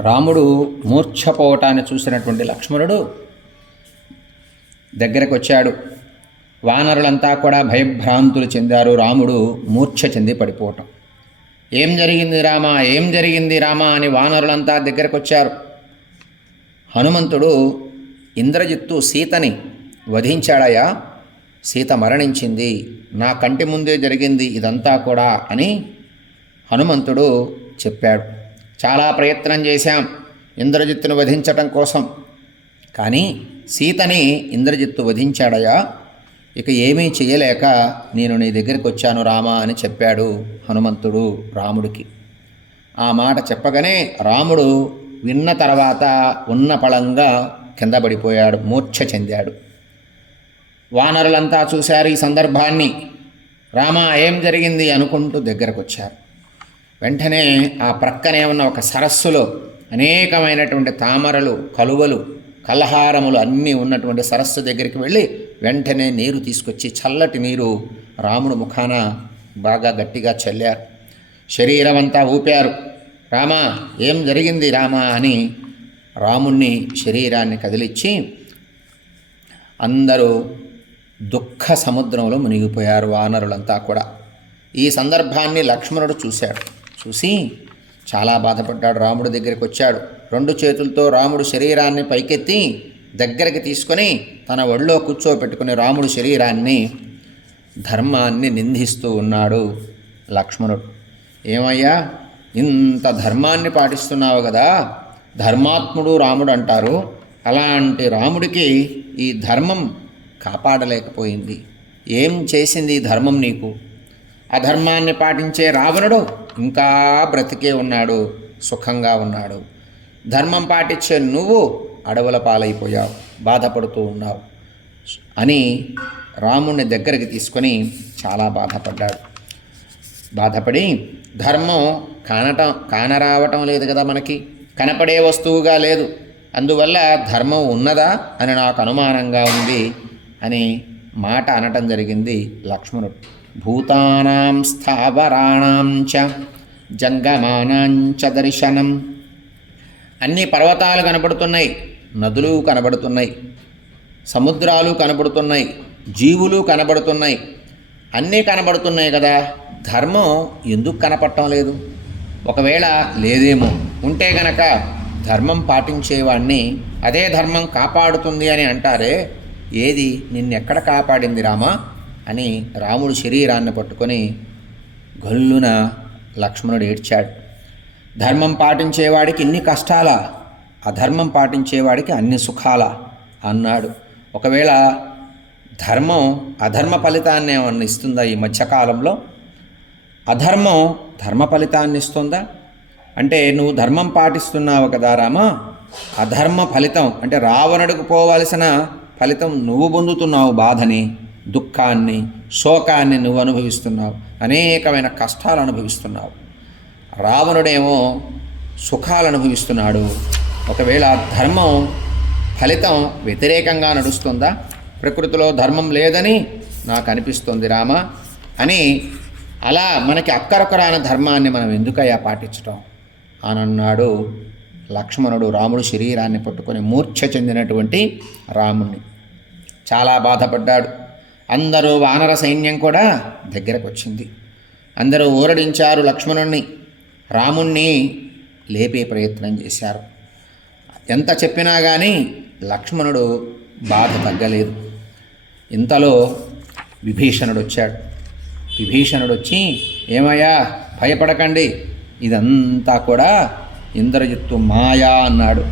రాముడు మూర్ఛపోవటాన్ని చూసినటువంటి లక్ష్మణుడు దగ్గరకు వచ్చాడు వానరులంతా కూడా భయభ్రాంతులు చెందారు. రాముడు మూర్ఛ చెంది పడిపోవటం. ఏం జరిగింది రామా? ఏం జరిగింది రామా? అని వానరులంతా దగ్గరకు వచ్చారు హనుమంతుడు ఇంద్రజిత్తు సీతని వధించాడయా సీత మరణించింది. నా కంటి ముందే జరిగింది ఇదంతా కూడా అని హనుమంతుడు చెప్పాడు. చాలా ప్రయత్నం చేశాం ఇంద్రజిత్తును వధించటం కోసం. కానీ సీతని ఇంద్రజిత్తు వధించాడయా? ఇక ఏమీ చేయలేక నేను నీ దగ్గరికి వచ్చాను రామా అని చెప్పాడు హనుమంతుడు రాముడికి. ఆ మాట చెప్పగానే రాముడు విన్న తర్వాత ఉన్న పళంగా కింద పడిపోయాడు మూర్ఛ చెందాడు. వానరులంతా చూశారు ఈ సందర్భాన్ని. రామ ఏం జరిగింది అనుకుంటూ దగ్గరకు వచ్చారు వెంటనే ఆ ప్రక్కనే ఉన్న ఒక సరస్సులో అనేకమైనటువంటి తామరలు కలువలు కలహారములు అన్నీ ఉన్నటువంటి సరస్సు దగ్గరికి వెళ్ళి వెంటనే నీరు తీసుకొచ్చి చల్లటి నీరు రాముడు ముఖాన బాగా గట్టిగా చల్లారు. శరీరం అంతా ఊపారు. రామా ఏం జరిగింది రామా అని రాముణ్ణి శరీరాన్ని కదిలిచ్చి అందరూ దుఃఖ సముద్రంలో మునిగిపోయారు వానరులంతా కూడా. ఈ సందర్భాన్ని లక్ష్మణుడు చూశాడు. చూసి చాలా బాధపడ్డాడు. రాముడి దగ్గరికి వచ్చాడు. రెండు చేతులతో రాముడు శరీరాన్ని పైకెత్తి దగ్గరికి తీసుకొని తన ఒళ్ళో కూర్చోపెట్టుకుని రాముడు శరీరాన్ని ధర్మాన్ని నిందిస్తూ ఉన్నాడు లక్ష్మణుడు. ఏమయ్యా ఇంత ధర్మాన్ని పాటిస్తున్నావు కదా? ధర్మాత్ముడు రాముడు అంటారు. అలాంటి రాముడికి ఈ ధర్మం కాపాడలేకపోయింది. ఏం చేసింది ఈ ధర్మం నీకు? అధర్మాన్ని పాటించే రావణుడు ఇంకా బ్రతికే ఉన్నాడు సుఖంగా ఉన్నాడు. ధర్మం పాటించే నువ్వు అడవుల పాలైపోయావు బాధపడుతూ ఉన్నావు అని రాముణ్ణి దగ్గరికి తీసుకొని చాలా బాధపడ్డాడు. బాధపడి ధర్మం కానటం కానరావటం లేదు కదా మనకి కనపడే వస్తువుగా లేదు. అందువల్ల ధర్మం ఉన్నదా అని నాకు అనుమానంగా ఉంది అని మాట అనటం జరిగింది లక్ష్మణుడు. భూతానాం స్థావరాణాం చ జంగమానాం చ దర్శనం అన్ని పర్వతాలు కనబడుతున్నాయి నదులు కనబడుతున్నాయి సముద్రాలు కనబడుతున్నాయి జీవులు కనబడుతున్నాయి అన్నీ కనబడుతున్నాయి కదా ధర్మం ఎందుకు కనపడటం లేదు? ఒకవేళ లేదేమో ఉంటే గనక ధర్మం పాటించేవాడిని అదే ధర్మం కాపాడుతుంది అని అంటారే ఏది నిన్నెక్కడ కాపాడింది రామా? అని రాముడు శరీరాన్ని పట్టుకొని గొల్లున లక్ష్మణుడు ఏడ్చాడు. ధర్మం పాటించేవాడికి ఇన్ని కష్టాలా అధర్మం పాటించేవాడికి అన్ని సుఖాల అన్నాడు. ఒకవేళ ధర్మం అధర్మ ఫలితాన్ని ఏమన్నా ఇస్తుందా ఈ మధ్యకాలంలో? అధర్మం ధర్మ ఫలితాన్ని ఇస్తుందా? అంటే నువ్వు ధర్మం పాటిస్తున్నావు కదా రామా అధర్మ ఫలితం అంటే రావణుడికి పోవలసిన ఫలితం నువ్వు పొందుతున్నావు బాధని దుఃఖాన్ని శోకాన్ని నువ్వు అనుభవిస్తున్నావు అనేకమైన కష్టాలు అనుభవిస్తున్నావు. రావణుడేమో సుఖాలు అనుభవిస్తున్నాడు. ఒకవేళ ధర్మం ఫలితం వ్యతిరేకంగా నడుస్తుందా? ప్రకృతిలో ధర్మం లేదని నాకు అనిపిస్తుంది రామ. అని అలా మనకి అక్కరొకరాని ధర్మాన్ని మనం ఎందుకయ్యా పాటించటం? అని అన్నాడు లక్ష్మణుడు రాముడు శరీరాన్ని పట్టుకొని మూర్ఛ చెందినటువంటి రాముణ్ణి. చాలా బాధపడ్డాడు. అందరూ వానర సైన్యం కూడా దగ్గరకు వచ్చింది అందరూ ఊరడించారు లక్ష్మణుణ్ణి. రాముణ్ణి లేపే ప్రయత్నం చేశారు. ఎంత చెప్పినా కానీ లక్ష్మణుడు బాధ తగ్గలేదు. ఇంతలో విభీషణుడు వచ్చాడు విభీషణుడు వచ్చి ఏమయ్యా భయపడకండి. ఇదంతా కూడా ఇంద్రజిత్తు మాయా అన్నాడు.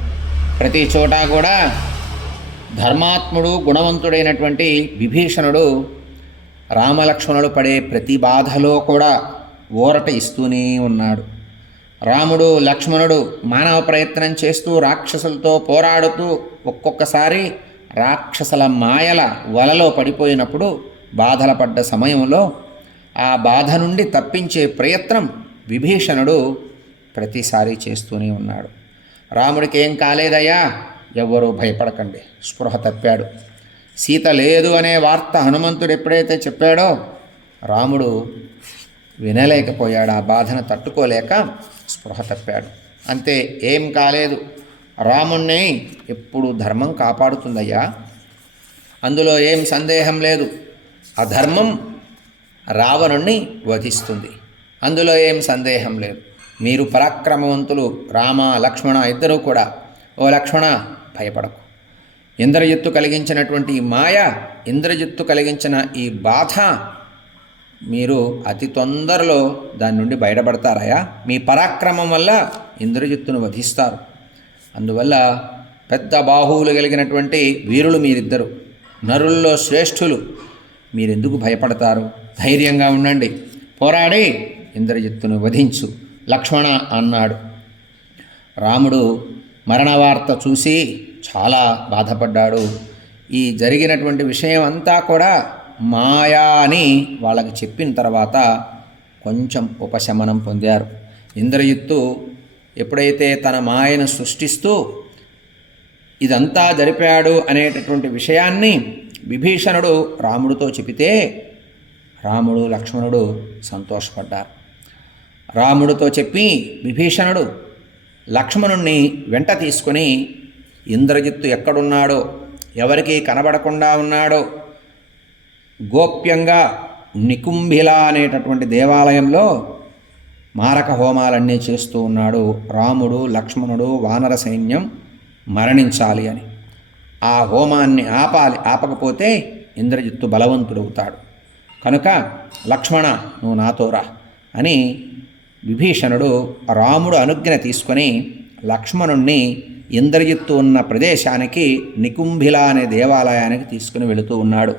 ప్రతి చోట కూడా ధర్మాత్ముడు గుణవంతుడైనటువంటి విభీషణుడు రామలక్ష్మణుడు పడే ప్రతి బాధలో కూడా ఊరట ఇస్తూనే ఉన్నాడు. రాముడు లక్ష్మణుడు మానవ ప్రయత్నం చేస్తూ రాక్షసులతో పోరాడుతూ ఒక్కొక్కసారి రాక్షసుల మాయల వలలో పడిపోయినప్పుడు బాధల పడ్డ సమయంలో ఆ బాధ నుండి తప్పించే ప్రయత్నం విభీషణుడు ప్రతిసారి చేస్తూనే ఉన్నాడు. రాముడికి ఏం కాలేదయ్యా? ఎవ్వరూ భయపడకండి. స్పృహ తప్పాడు. సీత లేదు అనే వార్త హనుమంతుడు ఎప్పుడైతే చెప్పాడో రాముడు వినలేకపోయాడు. ఆ బాధను తట్టుకోలేక స్పృహ తప్పాడు. అంతే ఏం కాలేదు. రాముణ్ణి ఎప్పుడు ధర్మం కాపాడుతుందయ్యా. అందులో ఏం సందేహం లేదు. అధర్మం రావణుణ్ణి వధిస్తుంది. అందులో ఏం సందేహం లేదు. మీరు పరాక్రమవంతులు రామ లక్ష్మణ ఇద్దరూ కూడా. ఓ లక్ష్మణ భయపడకు. ఇంద్రజిత్తు కలిగించినటువంటి ఈ మాయ ఇంద్రజిత్తు కలిగించిన ఈ బాధ మీరు అతి తొందరలో దాని నుండి బయటపడతారయా మీ పరాక్రమం వల్ల ఇంద్రజిత్తును వధిస్తారు. అందువల్ల పెద్ద బాహువులు కలిగినటువంటి వీరులు మీరిద్దరు నరుల్లో శ్రేష్ఠులు మీరెందుకు భయపడతారు? ధైర్యంగా ఉండండి. పోరాడి ఇంద్రజిత్తును వధించు లక్ష్మణ అన్నాడు. రాముడు మరణ వార్త చూసి చాలా బాధపడ్డాడు. ఈ జరిగినటువంటి విషయం అంతా కూడా మాయా అని వాళ్ళకి చెప్పిన తర్వాత కొంచెం ఉపశమనం పొందారు. ఇంద్రయుత్తు ఎప్పుడైతే తన మాయను సృష్టిస్తూ ఇదంతా జరిపాడు అనేటటువంటి విషయాన్ని విభీషణుడు రాముడితో చెబితే రాముడు లక్ష్మణుడు సంతోషపడ్డారు. రాముడితో చెప్పి విభీషణుడు లక్ష్మణుణ్ణి వెంట తీసుకొని ఇంద్రజిత్తు ఎక్కడున్నాడో ఎవరికీ కనబడకుండా ఉన్నాడో గోప్యంగా నికుంభిల అనేటటువంటి దేవాలయంలో మారక హోమాలన్నీ చేస్తూ ఉన్నాడు. రాముడు లక్ష్మణుడు వానర సైన్యం మరణించాలి అని. ఆ హోమాన్ని ఆపాలి ఆపకపోతే ఇంద్రజిత్తు బలవంతుడవుతాడు. కనుక లక్ష్మణ నువ్వు నాతో రా అని విభీషణుడు రాముడు అనుజ్ఞ తీసుకొని లక్ష్మణుణ్ణి ఇంద్రజిత్తు ఉన్న ప్రదేశానికి నికుంభిల అనే దేవాలయానికి తీసుకుని వెళుతూ ఉన్నాడు.